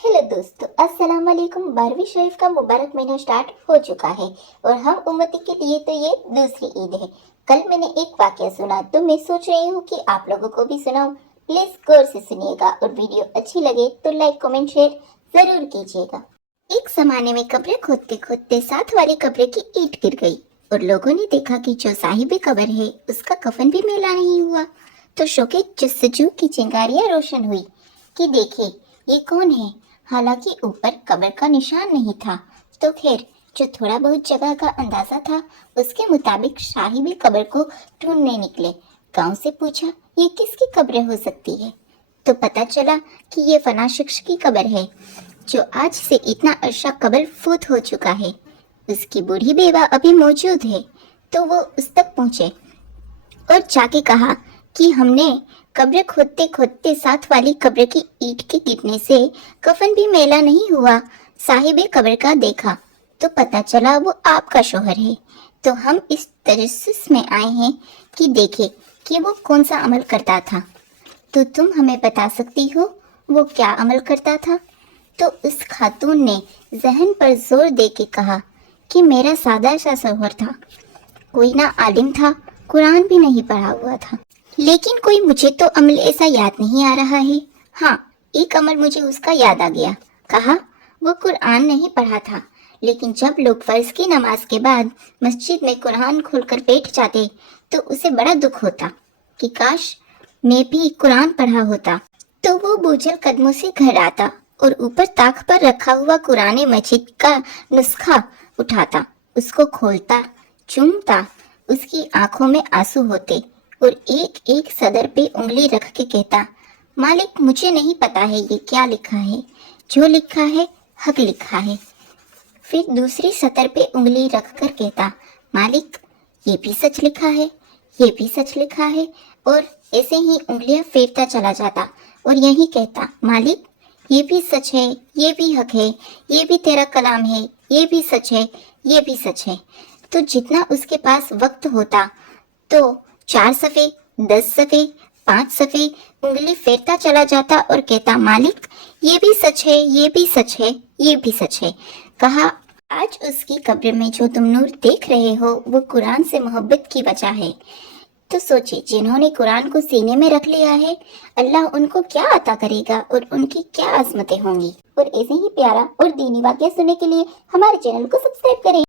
Hello दोस्तों, अस्सलाम वालेकुम। 12वीं शरीफ का मुबारक महीना स्टार्ट हो चुका है और हम उम्मती के लिए तो ये दूसरी ईद है। कल मैंने एक वाकया सुना तो मैं सोच रही हूँ कि आप लोगों को भी सुनाऊं। प्लीज गौर से सुनिएगा और वीडियो अच्छी लगे तो लाइक कमेंट शेयर जरूर कीजिएगा। एक जमाने में कब्र खोदते खोदते साथ वाली कब्र की ईंट गिर गई और लोगों ने देखा कि जो साहिब कब्र है उसका कफन भी मैला नहीं हुआ। तो शौके जस्तजू की चिंगारियां रोशन हुई कि देखिए ये कौन है। हालांकि ऊपर कब्र का निशान नहीं था, तो खैर जो थोड़ा बहुत जगह का अंदाजा था उसके मुताबिक साहिब कब्र को ढूंढने निकले। गांव से पूछा ये किसकी कब्र हो सकती है, तो पता चला कि ये फना शख्स की कब्र है जो आज से इतना अरसा कब्र फूट हो चुका है। उसकी बूढ़ी बेवा अभी मौजूद है, तो वो उस तक पहुंचे और जाके कहा कि हमने कब्र खोदते खोदते साथ वाली कब्र की ईंट के गिरने से कफन भी मैला नहीं हुआ। साहिबे कब्र का देखा तो पता चला वो आपका शौहर है। तो हम इस तजस्सुस में आए हैं कि देखें कि वो कौन सा अमल करता था। तो तुम हमें बता सकती हो वो क्या अमल करता था? तो उस खातून ने जहन पर जोर दे के कहा कि मेरा सादा सा शौहर था, कोई ना आलिम था, कुरान भी नहीं पढ़ा हुआ था। लेकिन कोई मुझे तो अमल ऐसा याद नहीं आ रहा है। हाँ, एक अमल मुझे उसका याद आ गया। कहा वो कुरान नहीं पढ़ा था, लेकिन जब लोग फर्ज की नमाज के बाद मस्जिद में कुरान खोलकर बैठ जाते तो उसे बड़ा दुख होता कि काश मैं भी कुरान पढ़ा होता। तो वो बोझल कदमों से घर आता और ऊपर ताक पर रखा हुआ कुरान मजीद का नुस्खा उठाता, उसको खोलता, चूमता, उसकी आंखों में आंसू होते और एक एक सदर पे उंगली रख के कहता, मालिक मुझे नहीं पता है ये क्या लिखा है, जो लिखा है हक लिखा है। फिर दूसरी सतर पे उंगली रख कर कहता, मालिक ये भी सच लिखा है, ये भी सच लिखा है। और ऐसे ही उंगलियां फेरता चला जाता और यही कहता, मालिक ये भी सच है, ये भी हक है, ये भी तेरा कलाम है, ये भी सच है, ये भी सच है। तो जितना उसके पास वक्त होता तो 4 सफ़े, 10 सफ़े, 5 सफ़े उंगली फेरता चला जाता और कहता, मालिक ये भी सच है, ये भी सच है, ये भी सच है। कहा आज उसकी कब्र में जो तुम नूर देख रहे हो वो कुरान से मोहब्बत की वजह है। तो सोचे जिन्होंने कुरान को सीने में रख लिया है अल्लाह उनको क्या अता करेगा और उनकी क्या अजमतें होंगी। और ऐसे ही प्यारा और दीनी वाक़या सुनने के लिए हमारे चैनल को सब्सक्राइब करें।